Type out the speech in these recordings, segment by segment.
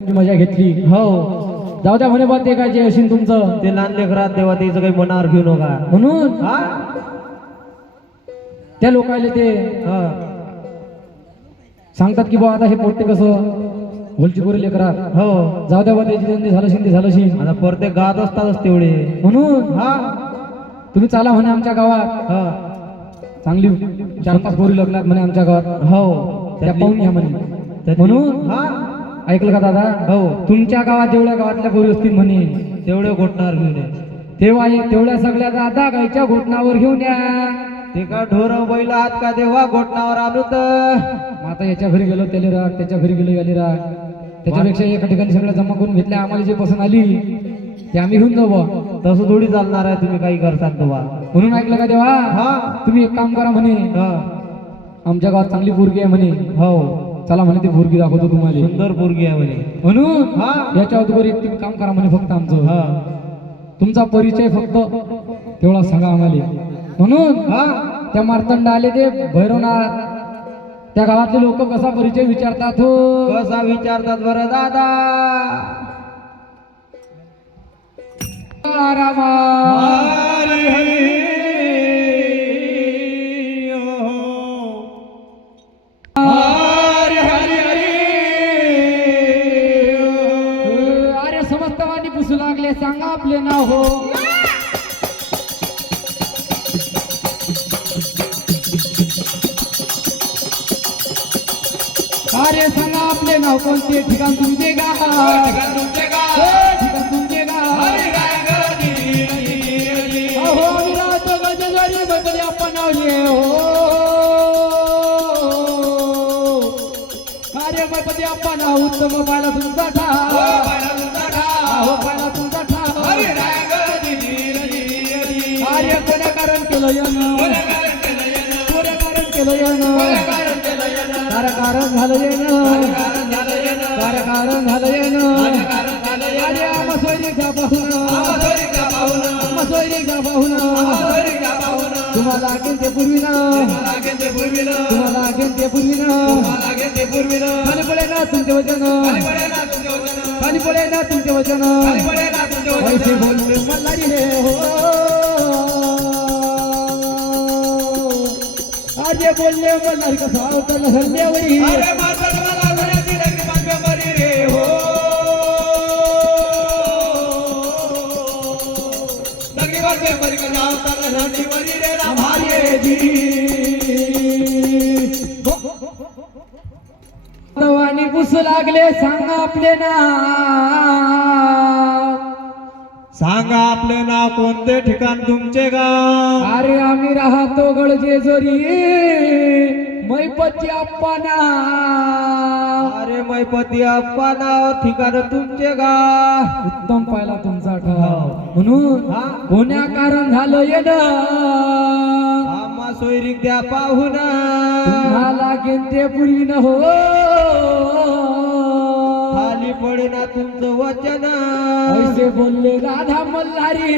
मजा घेतली. हो जाऊ द्या म्हणे बा ते काय जे असेल तुमचं ते लहान लेकरात तेव्हा त्याचं काही मनावर घेऊ नका. म्हणून हा त्या लोकायले ते हा सांगतात की बा आता हे पोट्टे कसं भोलची पोरी लेकरा. हो जाऊ द्या बा त्याची त्यांनी झालं शिंदे झालं शिंद. आता परते गात असतातच तेवढे. म्हणून हा तुम्ही चाला म्हणे आमच्या गावात हा चांगली 4-5 पोरी लग्नात म्हणे आमच्या गावात हो त्या पाहून घ्या म्हणे. म्हणून हा ऐकलं का दादा? हो तुमच्या गावात जेवढ्या गावातल्या पोरी असतील म्हणे तेवढे घोटणार घेऊन ये. तेव्हा तेवढ्या सगळ्या दादा गायच्या घोटणावर घेऊन या. ते का ढोर बैल आहात का तेव्हा घोटणावर आणू तर. मग आता याच्या घरी गेलो त्याला राग, त्याच्या घरी गेलो याले राग. त्याच्यापेक्षा एका ठिकाणी सगळं जमा करून घेतल्या. आम्हाला जे पसंत आली ते आम्ही घेऊन जाऊ बा. तसं थोडी चालणार आहे. तुम्ही काही करसान तो बा. म्हणून ऐकलं का तेव्हा? हा तुम्ही एक काम करा म्हणे हा आमच्या गावात चांगली पोरगी आहे म्हणे. हो चला म्हणे ती पोरगी दाखवतो तुम्हाला. सुंदर पोरगी आहे म्हणे. म्हणून हा याच्या अगोदर एक तुम्ही काम करा म्हणे फक्त आमचं. हा तुमचा परिचय फक्त तेवढा सांगा आम्हाला. म्हणून हा त्या मार्तंड आले ते भैरवनाथ. त्या गावातले लोक कसा परिचय विचारतात हो. कसा विचारतात बरं दादा. रामा हरी हरी हरी हरी हरी. अरे समस्त वाणी पुसू लागले सांगा आपले नाव हो. अरे सांगा आपले नाव कोणते ठिकाण तुमचे गाव. ठिकाण तुमचे गाव. अहो आम्ही राहतो गजगरी बदली आपण नावले हो. अरे गणपती आपण उत्तम पाहिला तुमचा ठाव. अहो पाहिला तुमचा ठाव. अरे कोण्या कारण केलं यानं. कोण्या कारण केलं यानं. सारं कारण झालं येणं. सारं कारण झालं येणं. अरे आम्हा सोयरीच्या पाहून. आम्हा सोयरीच्या पाहून. तुम्हाला लागेल ते पूर्वीनं. तुम्हाला लागेल ते पूर्वीनं. खाली पडे ना तुमचे वचन. खाली पडे ना तुमचे वचन. पैसे बोलले मल्हारी रे हो. अरे बोलले मल्हारी कसा होतं हल्ल्यावरी. वाणी पुसू लागले सांगा आपले नाव. सांगा आपले नाव कोणते ठिकाण तुमचे गाव. अरे आम्ही राहतो गळजे जोरी मैपती अप्पाना. अरे मैपती अप्पा नाव ठिकाण तुमचे गाव. उत्तम पाहिला तुमचा ठाव. म्हणून हा कोण्या कारण झालं येणं. आम्हा सोयरीक द्या पाहून. तुम्हाला घेते पूर्वी न हो. खाली पडे ना तुमचं वचन. ऐसे बोलले राधा मल्हारी.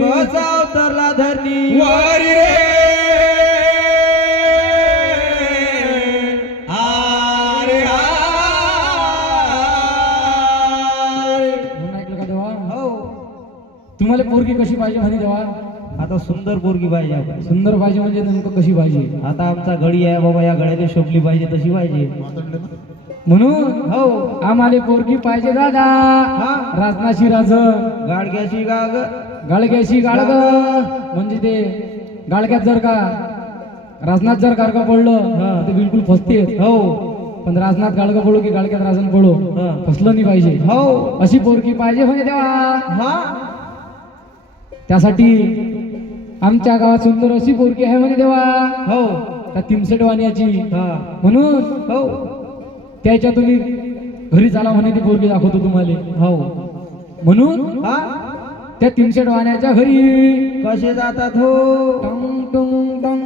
कसा अवतरला धरणी वारी रे. हरे हरे. म्हणून ऐकलं का देवा? हो तुम्हाला पोरगी कशी पाहिजे म्हणे देवा? आता सुंदर पोरगी पाहिजे आपण. सुंदर पाहिजे म्हणजे नेमकं कशी पाहिजे? आता आमचा गडी आहे बाबा. या गड्याने शोभली पाहिजे तशी पाहिजे. म्हणून हो आम्हाला पोरगी पाहिजे दादा. हा राजनाशी राज गाडग्याची गाग. गाळग्याशी गाळग. म्हणजे ते गाळग्यात जर का राजनाथ जर गाडगं पडलं ते बिलकुल फसते. हो पण राजनाथ गाडगं पडो की गाळग्यात राजन पडो फसलं नाही पाहिजे. हो अशी पोरगी पाहिजे म्हणजे देवा. हा त्यासाठी आमच्या गावात सुंदर अशी पोरगी आहे म्हणे देवा. हो त्या तिमसेट वाण्याची. हा म्हणून हो त्याच्या तुम्ही घरी चाला म्हणे ती पोरगी दाखवतो तुम्हाला. हो म्हणून हा त्या तिमसेट वाण्याच्या घरी कसे जातात हो. टंग टंग टंग